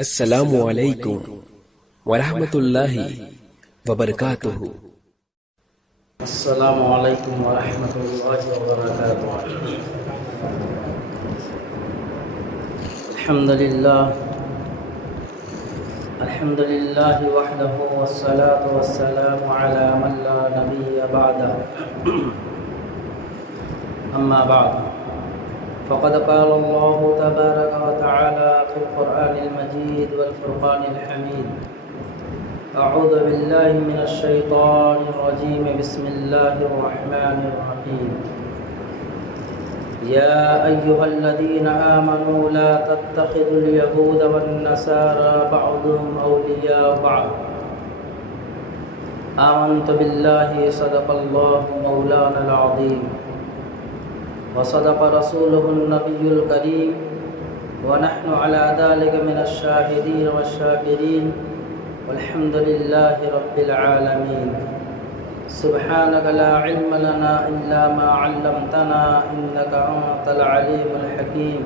السلام علیکم ورحمۃ اللہ وبرکاتہ۔ السلام علیکم ورحمۃ اللہ وبرکاتہ۔ الحمد للہ وحدہ والصلاة والسلام علی من لا نبی بعدہ، اما بعد فقد قال اللہ تبارک وتعالی فی القرآن المجید والفرقان الحمید۔ اعوذ باللہ من الشیطان الرجیم، بسم اللہ الرحمن الرحیم۔ یا ایہا الذین آمنوا لا تتخذوا اليہود والنصارى بعضهم اولیاء بعض۔ آمنت باللہ صدق اللہ مولانا العظیم وصدق رسوله النبی الکریم ونحن على ذلك من الشاہدین والشاکرین والحمد للہ رب العالمین۔ سبحانك لا علم لنا إلا ما علمتنا إنك أنت العليم الحكيم۔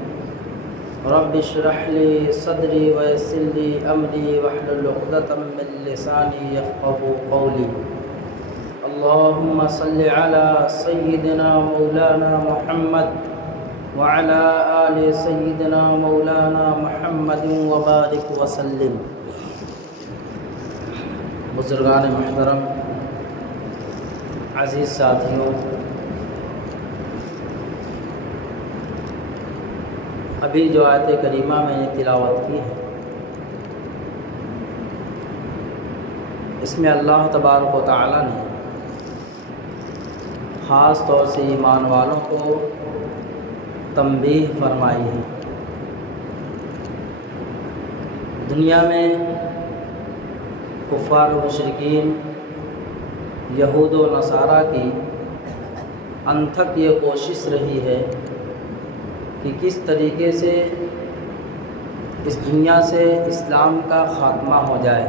رب اشرح لي صدري ويسر لي أمري واحلل عقدة من لساني يفقهوا قولي۔ اللهم صل على سيدنا مولانا محمد وعلى آل سيدنا مولانا محمد وبارك وسلم۔ بزرگان محترم، عزیز ساتھیوں، ابھی جو آیت کریمہ میں نے تلاوت کی ہے، اس میں اللہ تبارک و تعالی نے خاص طور سے ایمان والوں کو تنبیہ فرمائی ہے۔ دنیا میں کفار و مشرکین، یہود و نصارہ کی انتھک یہ کوشش رہی ہے کہ کس طریقے سے اس دنیا سے اسلام کا خاتمہ ہو جائے۔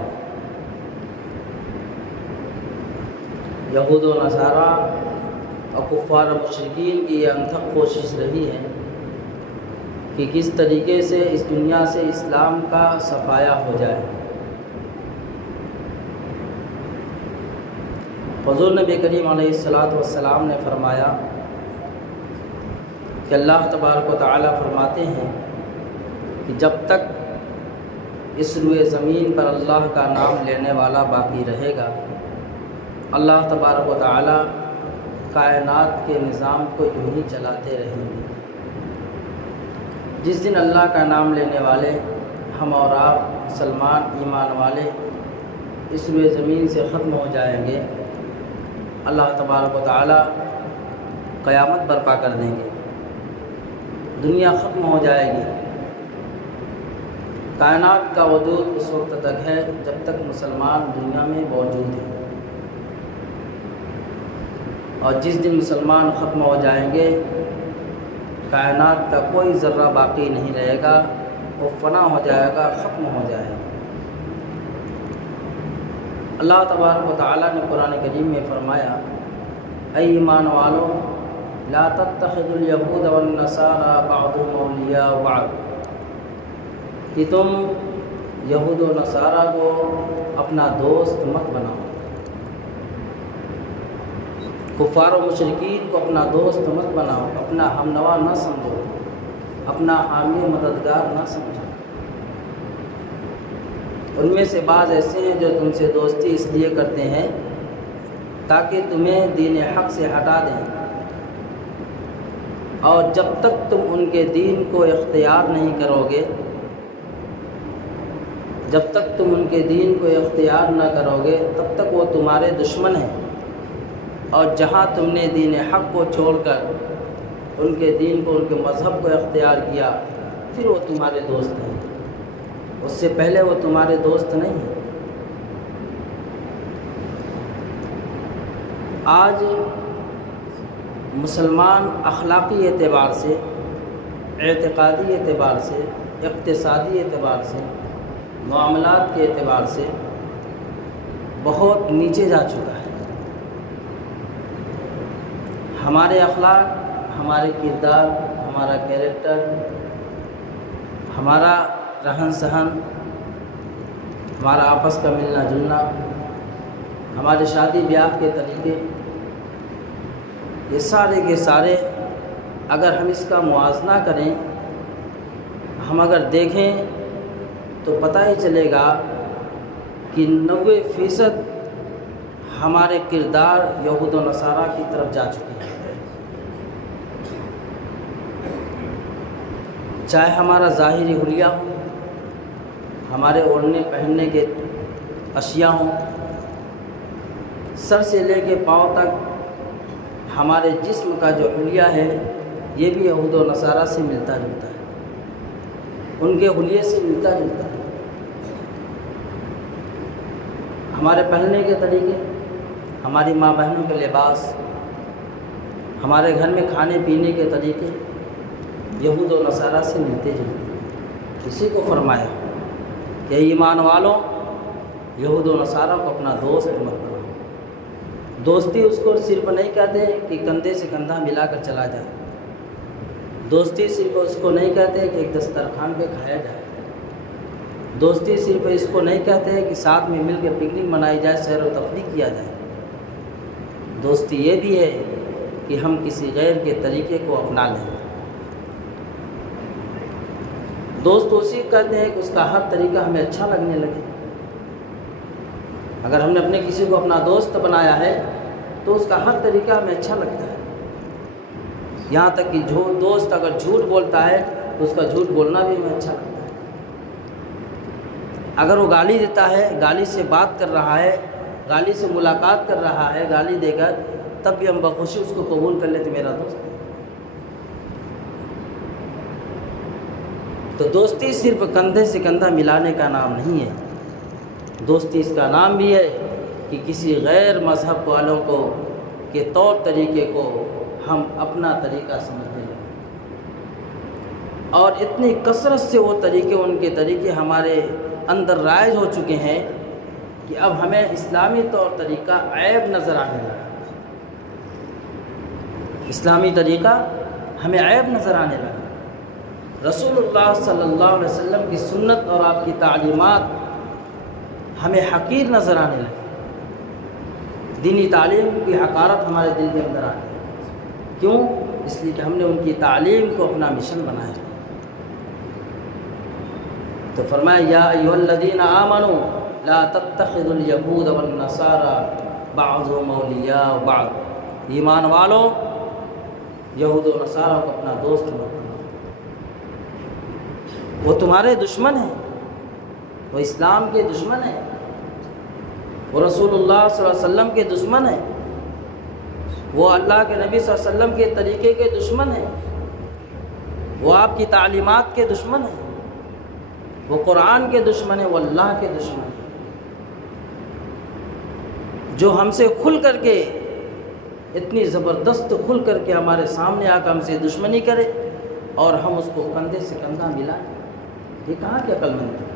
یہود و نصارہ اور کفار و مشرکین کی یہ انتھک کوشش رہی ہے کہ کس طریقے سے اس دنیا سے اسلام کا صفایا ہو جائے۔ حضور نبی کریم علیہ السلام نے فرمایا کہ اللہ تبارک و تعالی فرماتے ہیں کہ جب تک اس روئے زمین پر اللہ کا نام لینے والا باقی رہے گا، اللہ تبارک و تعالی کائنات کے نظام کو یوں ہی چلاتے رہیں گے۔ جس دن اللہ کا نام لینے والے ہم اور آپ مسلمان ایمان والے اس روئے زمین سے ختم ہو جائیں گے، اللہ تبارک و تعالی قیامت برپا کر دیں گے، دنیا ختم ہو جائے گی۔ کائنات کا وجود اس وقت تک ہے جب تک مسلمان دنیا میں موجود ہیں، اور جس دن مسلمان ختم ہو جائیں گے، کائنات کا کوئی ذرہ باقی نہیں رہے گا، وہ فنا ہو جائے گا، ختم ہو جائے گا۔ اللہ تبارک و تعالیٰ نے قرآن کریم میں فرمایا، اے ایمان والو لا تتخذوا الیہود والنصارى بعضهم اولیاء بعض، کہ تم یہود و نصارہ کو اپنا دوست مت بناؤ، کفار و مشرکین کو اپنا دوست مت بناؤ، اپنا ہمنوا نہ سمجھو، اپنا حامی مددگار نہ سمجھو۔ ان میں سے بعض ایسے ہیں جو تم سے دوستی اس لیے کرتے ہیں تاکہ تمہیں دین حق سے ہٹا دیں، اور جب تک تم ان کے دین کو اختیار نہیں کرو گے، جب تک تم ان کے دین کو اختیار نہ کرو گے، تب تک وہ تمہارے دشمن ہیں، اور جہاں تم نے دین حق کو چھوڑ کر ان کے دین کو، ان کے مذہب کو اختیار کیا، پھر وہ تمہارے دوست ہیں، اس سے پہلے وہ تمہارے دوست نہیں ہیں۔ آج مسلمان اخلاقی اعتبار سے، اعتقادی اعتبار سے، اقتصادی اعتبار سے، معاملات کے اعتبار سے بہت نیچے جا چکا ہے۔ ہمارے اخلاق، ہمارے کردار، ہمارا کیریکٹر، ہمارا رہن سہن ہمارا آپس کا ملنا جلنا، ہمارے شادی بیاہ کے طریقے، یہ سارے کے سارے اگر ہم اس کا موازنہ کریں، ہم اگر دیکھیں تو پتہ ہی چلے گا کہ 90% ہمارے کردار یہود و نصارہ کی طرف جا چکے ہیں۔ چاہے ہمارا ظاہری حلیہ ہو، ہمارے اوڑھنے پہننے کے اشیاء ہوں، سر سے لے کے پاؤں تک ہمارے جسم کا جو حلیہ ہے یہ بھی یہود و نصارہ سے ملتا جلتا ہے، ان کے حلیے سے ملتا جلتا ہے۔ ہمارے پہننے کے طریقے، ہماری ماں بہنوں کے لباس، ہمارے گھر میں کھانے پینے کے طریقے یہود و نصارہ سے ملتے جلتے۔ اسی کو فرمایا کہ ایمان والوں یہود و نصارہ کو اپنا دوست مت بناؤ۔ دوستی اس کو صرف نہیں کہتے کہ کندھے سے کندھا ملا کر چلا جائے، دوستی صرف اس کو نہیں کہتے کہ ایک دسترخوان پہ کھایا جائے، دوستی صرف اس کو نہیں کہتے کہ ساتھ میں مل کے پکنک منائی جائے، سیر و تفریح کیا جائے۔ دوستی یہ بھی ہے کہ ہم کسی غیر کے طریقے کو اپنا لیں۔ دوست اسی کہتے ہیں کہ اس کا ہر طریقہ ہمیں اچھا لگنے لگے۔ اگر ہم نے اپنے کسی کو اپنا دوست بنایا ہے تو اس کا ہر طریقہ ہمیں اچھا لگتا ہے، یہاں تک کہ دوست اگر جھوٹ بولتا ہے تو اس کا جھوٹ بولنا بھی ہمیں اچھا لگتا ہے۔ اگر وہ گالی دیتا ہے، گالی سے بات کر رہا ہے، گالی سے ملاقات کر رہا ہے گالی دے کر، تب بھی ہم بخوشی اس کو قبول کر لیتے میرا دوست۔ تو دوستی صرف کندھے سے کندھا ملانے کا نام نہیں ہے، دوستی اس کا نام بھی ہے کہ کسی غیر مذہب والوں کو کے طور طریقے کو ہم اپنا طریقہ سمجھنے لیں، اور اتنی کثرت سے وہ طریقے، ان کے طریقے ہمارے اندر رائج ہو چکے ہیں کہ اب ہمیں اسلامی طور طریقہ عیب نظر آنے لگا۔ اسلامی طریقہ ہمیں عیب نظر آنے لگا۔ رسول اللہ صلی اللہ علیہ وسلم کی سنت اور آپ کی تعلیمات ہمیں حقیر نظر آنے لگی، دینی تعلیم کی حقارت ہمارے دل کے اندر آ گئی۔ کیوں؟ اس لیے کہ ہم نے ان کی تعلیم کو اپنا مشن بنایا۔ تو فرمایا یا ایھا الذین آمنوا لا تتخذوا الیہود والنصارى بعضهم اولیاء بعض، ایمان والوں یہود و نصارہ کو اپنا دوست مت بناؤ، وہ تمہارے دشمن ہیں، وہ اسلام کے دشمن ہیں، وہ رسول اللہ صلی اللہ علیہ وسلم کے دشمن ہیں، وہ اللہ کے نبی صلی اللہ علیہ وسلم کے طریقے کے دشمن ہیں، وہ آپ کی تعلیمات کے دشمن ہیں، وہ قرآن کے دشمن ہیں، وہ اللہ کے دشمن ہیں۔ جو ہم سے کھل کر کے، اتنی زبردست کھل کر کے ہمارے سامنے آ کر ہم سے دشمنی کرے اور ہم اس کو کندھے سے کندھا ملائیں، یہ کہاں کی عقل مند ہے؟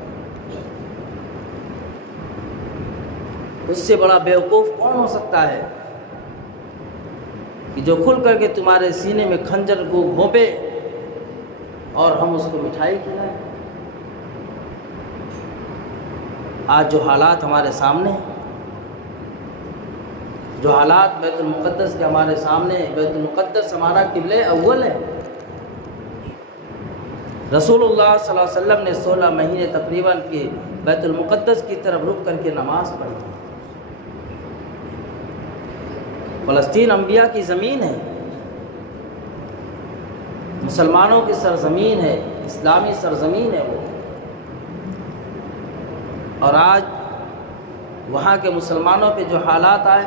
اس سے بڑا بیوقوف کون ہو سکتا ہے کہ جو کھل کر کے تمہارے سینے میں خنجر کو گھونپے اور ہم اس کو مٹھائی کھلائیں؟ آج جو حالات ہمارے سامنے ہیں، جو حالات بیت المقدس کے ہمارے سامنے، بیت المقدس ہمارا قبلہ اول ہے۔ رسول اللہ صلی اللہ علیہ وسلم نے 16 مہینے تقریباً کہ بیت المقدس کی طرف رک کر کے نماز پڑھی۔ فلسطین انبیاء کی زمین ہے، مسلمانوں کی سرزمین ہے، اسلامی سرزمین ہے وہ، اور آج وہاں کے مسلمانوں پہ جو حالات آئے،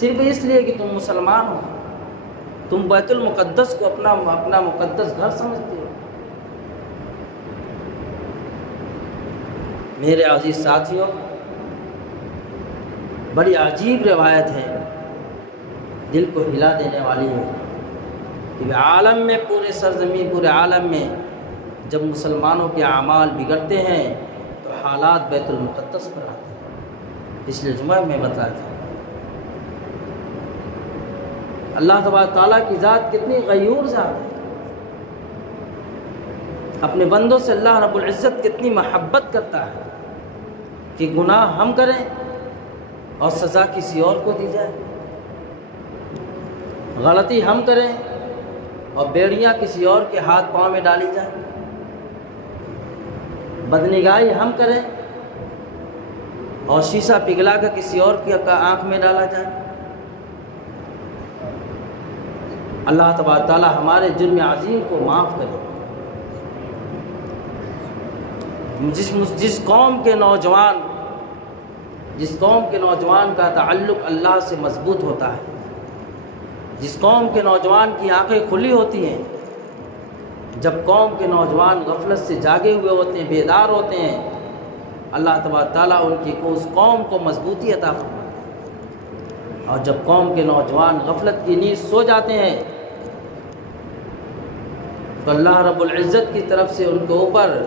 صرف اس لیے کہ تم مسلمان ہو، تم بیت المقدس کو اپنا مقدس گھر سمجھتے ہو۔ میرے عزیز ساتھیوں، بڑی عجیب روایت ہے، دل کو ہلا دینے والی ہے کہ عالم میں، پورے سرزمین، پورے عالم میں جب مسلمانوں کے اعمال بگڑتے ہیں تو حالات بیت المقدس پر آتے ہیں۔ پچھلے جمعہ میں بتایا تھا، اللہ تبارک تعالیٰ کی ذات کتنی غیور ذات ہے، اپنے بندوں سے اللہ رب العزت کتنی محبت کرتا ہے۔ کہ گناہ ہم کریں اور سزا کسی اور کو دی جائے، غلطی ہم کریں اور بیڑیاں کسی اور کے ہاتھ پاؤں میں ڈالی جائیں، بدنگاہی ہم کریں اور شیشہ پگھلا کر کسی اور کی آنکھ میں ڈالا جائے۔ اللہ تبارک تعالیٰ ہمارے جرم عظیم کو معاف کرے۔ جس قوم کے نوجوان کا تعلق اللہ سے مضبوط ہوتا ہے، جس قوم کے نوجوان کی آنکھیں کھلی ہوتی ہیں، جب قوم کے نوجوان غفلت سے جاگے ہوئے ہوتے ہیں، بیدار ہوتے ہیں، اللہ تبارک تعالیٰ اس قوم کو مضبوطی عطا فرماتا ہے۔ اور جب قوم کے نوجوان غفلت کی نیند سو جاتے ہیں تو اللہ رب العزت کی طرف سے ان کے اوپر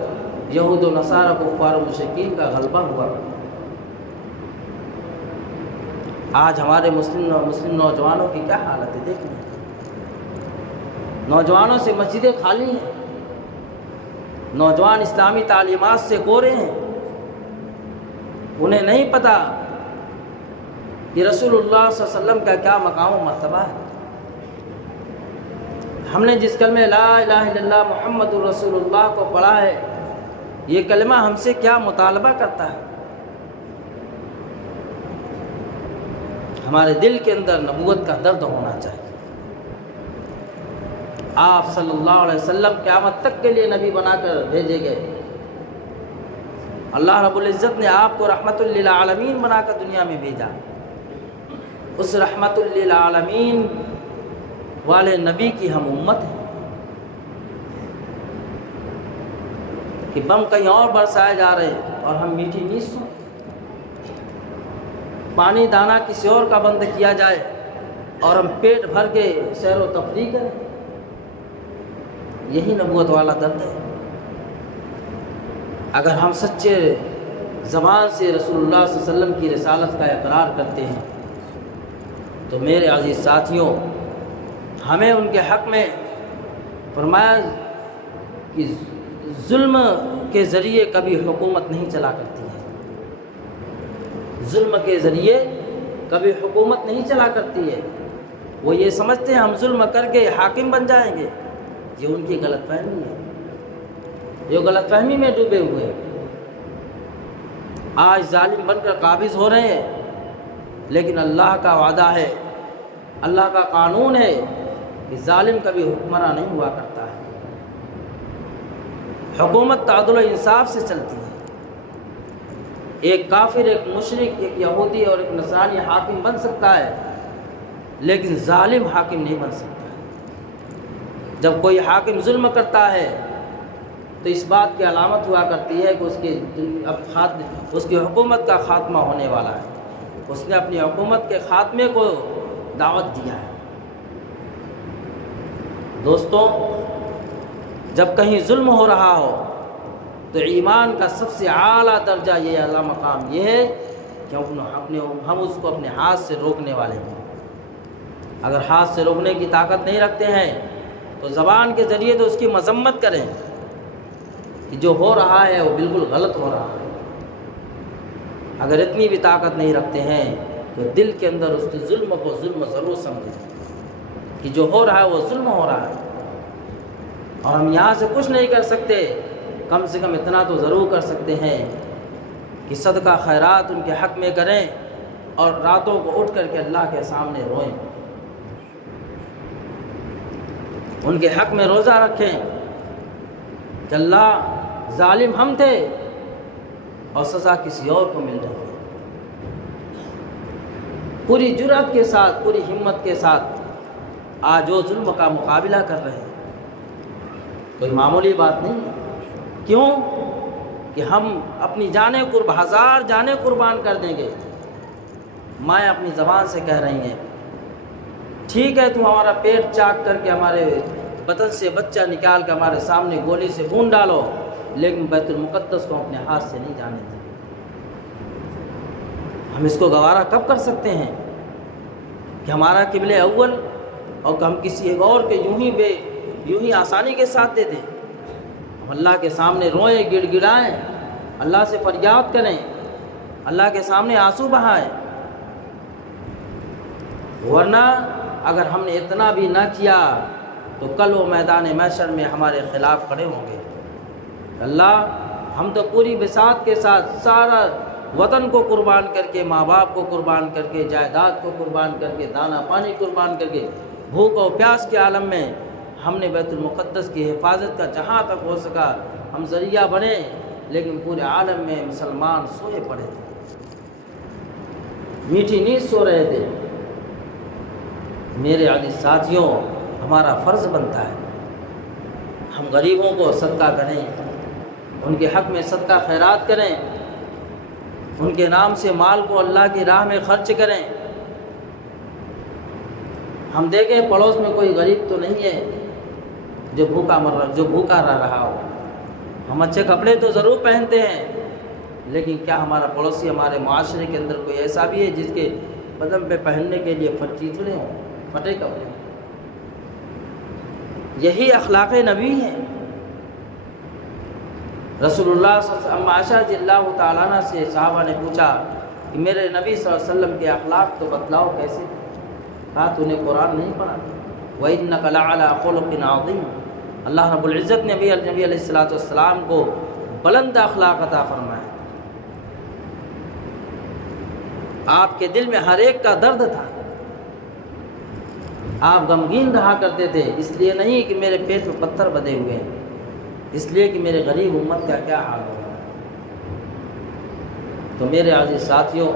یہود و نصارہ کفار و مشرکین کا غلبہ ہوا۔ آج ہمارے مسلم نوجوانوں کی کیا حالت ہے دیکھیں، نوجوانوں سے مسجدیں خالی ہیں، نوجوان اسلامی تعلیمات سے کورے ہیں، انہیں نہیں پتہ کہ رسول اللہ صلی اللہ علیہ وسلم کا کیا مقام و مرتبہ ہے۔ ہم نے جس کلمہ لا الہ الا اللہ محمد الرسول اللہ کو پڑھا ہے، یہ کلمہ ہم سے کیا مطالبہ کرتا ہے؟ ہمارے دل کے اندر نبوت کا درد ہونا چاہیے۔ آپ صلی اللہ علیہ وسلم قیامت تک کے لیے نبی بنا کر بھیجے گئے۔ اللہ رب العزت نے آپ کو رحمت للعالمین بنا کر دنیا میں بھیجا۔ اس رحمت للعالمین والے نبی کی ہم امت ہیں کہ بم کہیں اور برسائے جا رہے اور ہم میٹھی نیند سن، پانی دانہ کسی اور کا بند کیا جائے اور ہم پیٹ بھر کے سیر و تفریح کریں۔ یہی نبوت والا درد ہے۔ اگر ہم سچے زبان سے رسول اللہ صلی اللہ علیہ وسلم کی رسالت کا اقرار کرتے ہیں تو میرے عزیز ساتھیوں، ہمیں ان کے حق میں فرمایا کہ ظلم کے ذریعے کبھی حکومت نہیں چلا کرتی ہے، ظلم کے ذریعے کبھی حکومت نہیں چلا کرتی ہے۔ وہ یہ سمجھتے ہیں ہم ظلم کر کے حاکم بن جائیں گے، یہ ان کی غلط فہمی ہے، یہ غلط فہمی میں ڈوبے ہوئے ہیں۔ آج ظالم بن کر قابض ہو رہے ہیں، لیکن اللہ کا وعدہ ہے، اللہ کا قانون ہے کہ ظالم کبھی حکمراں نہیں ہوا کرتا ہے۔ حکومت تعدل و انصاف سے چلتی ہے۔ ایک کافر، ایک مشرک، ایک یہودی اور ایک نصرانی حاکم بن سکتا ہے، لیکن ظالم حاکم نہیں بن سکتا ہے۔ جب کوئی حاکم ظلم کرتا ہے تو اس بات کی علامت ہوا کرتی ہے کہ اس کی حکومت کا خاتمہ ہونے والا ہے، اس نے اپنی حکومت کے خاتمے کو دعوت دیا ہے۔ دوستوں، جب کہیں ظلم ہو رہا ہو تو ایمان کا سب سے اعلیٰ درجہ یہ اعلیٰ مقام یہ ہے کہ ہم اس کو اپنے ہاتھ سے روکنے والے ہیں۔ اگر ہاتھ سے روکنے کی طاقت نہیں رکھتے ہیں تو زبان کے ذریعے تو اس کی مذمت کریں کہ جو ہو رہا ہے وہ بالکل غلط ہو رہا ہے۔ اگر اتنی بھی طاقت نہیں رکھتے ہیں تو دل کے اندر اس کے ظلم کو ظلم ضرور سمجھیں کہ جو ہو رہا ہے وہ ظلم ہو رہا ہے، اور ہم یہاں سے کچھ نہیں کر سکتے، کم سے کم اتنا تو ضرور کر سکتے ہیں کہ صدقہ خیرات ان کے حق میں کریں اور راتوں کو اٹھ کر کے اللہ کے سامنے روئیں، ان کے حق میں روزہ رکھیں کہ اللہ ظالم ہم تھے اور سزا کسی اور کو مل رہی ہے۔ پوری جرأت کے ساتھ، پوری ہمت کے ساتھ آج وہ ظلم کا مقابلہ کر رہے ہیں، کوئی معمولی بات نہیں ہے۔ کیوں کہ ہم اپنی جانیں ہزار جانیں قربان کر دیں گے۔ مائیں اپنی زبان سے کہہ رہی ہیں ٹھیک ہے تم ہمارا پیٹ چاک کر کے ہمارے بدن سے بچہ نکال کے ہمارے سامنے گولی سے خون ڈالو، لیکن بیت المقدس کو اپنے ہاتھ سے نہیں جانے دیں۔ ہم اس کو گوارا کب کر سکتے ہیں کہ ہمارا قبلہ اول اور ہم کسی ایک اور کے یوں ہی آسانی کے ساتھ دے دیں؟ ہم اللہ کے سامنے روئیں، گڑ گڑائیں، اللہ سے فریاد کریں اللہ کے سامنے آنسو بہائیں، ورنہ اگر ہم نے اتنا بھی نہ کیا تو کل وہ میدان محشر میں ہمارے خلاف کھڑے ہوں گے۔ اللہ ہم تو پوری بساط کے ساتھ سارا وطن کو قربان کر کے، ماں باپ کو قربان کر کے، جائیداد کو قربان کر کے، دانہ پانی قربان کر کے، بھوک اور پیاس کے عالم میں ہم نے بیت المقدس کی حفاظت کا جہاں تک ہو سکا ہم ذریعہ بنے، لیکن پورے عالم میں مسلمان سوئے پڑے تھے، میٹھی نیند سو رہے تھے۔ میرے عزیز ساتھیوں، ہمارا فرض بنتا ہے ہم غریبوں کو صدقہ کریں، ان کے حق میں صدقہ خیرات کریں، ان کے نام سے مال کو اللہ کی راہ میں خرچ کریں۔ ہم دیکھیں پڑوس میں کوئی غریب تو نہیں ہے جو بھوکا رہ رہا ہو۔ ہم اچھے کپڑے تو ضرور پہنتے ہیں، لیکن کیا ہمارا پڑوسی ہمارے معاشرے کے اندر کوئی ایسا بھی ہے جس کے بدن پہ پہننے کے لیے چیتڑے ہوں، پھٹے کپڑے ہوں؟ یہی اخلاق نبی ہیں۔ رسول اللہ صلی اللہ علیہ وسلم عائشہ رضی اللہ تعالیٰ عنہ سے صحابہ نے پوچھا کہ میرے نبی صلی اللہ علیہ وسلم کے اخلاق تو بتلاؤ کیسے؟ کہا تو نے قرآن نہیں پڑھا؟ وَإِنَّكَ لَعَلَىٰ خُلُقٍ عَظِيمٍ۔ اللہ رب العزت نے نبی علیہ السلام کو بلند اخلاق عطا فرمایا۔ آپ کے دل میں ہر ایک کا درد تھا، آپ غمگین رہا کرتے تھے، اس لیے نہیں کہ میرے پیٹ میں پتھر بدے ہوئے ہیں، اس لیے کہ میرے غریب امت کا کیا حال ہوگا۔ تو میرے عزیز ساتھیوں،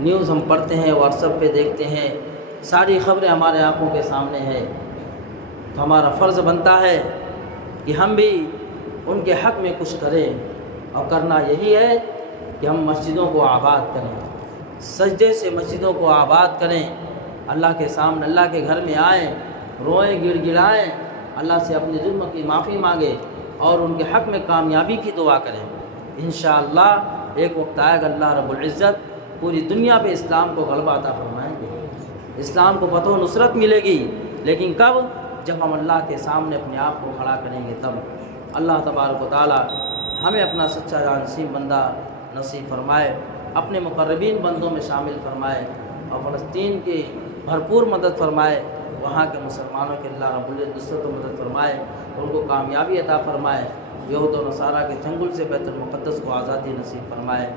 نیوز ہم پڑھتے ہیں، واٹس ایپ پہ دیکھتے ہیں، ساری خبریں ہمارے آنکھوں کے سامنے ہیں، تو ہمارا فرض بنتا ہے کہ ہم بھی ان کے حق میں کچھ کریں، اور کرنا یہی ہے کہ ہم مسجدوں کو آباد کریں، سجدے سے مسجدوں کو آباد کریں، اللہ کے سامنے اللہ کے گھر میں آئیں، روئیں گڑ گڑائیں، اللہ سے اپنے ظلم کی معافی مانگیں اور ان کے حق میں کامیابی کی دعا کریں۔ انشاءاللہ ایک وقت آئے گا اللہ رب العزت پوری دنیا پہ اسلام کو غلبہ عطا فرمائیں گے، اسلام کو فتح و نصرت ملے گی، لیکن کب؟ جب ہم اللہ کے سامنے اپنے آپ کو کھڑا کریں گے تب۔ اللہ تبارک و تعالی ہمیں اپنا سچا جانشین بندہ نصیب فرمائے، اپنے مقربین بندوں میں شامل فرمائے، اور فلسطین کی بھرپور مدد فرمائے، وہاں کے مسلمانوں کے اللہ رب العزت نصرت و مدد فرمائے، ان کو کامیابی عطا فرمائے، یہود و نصارہ کے چنگل سے بیت المقدس کو آزادی نصیب فرمائے۔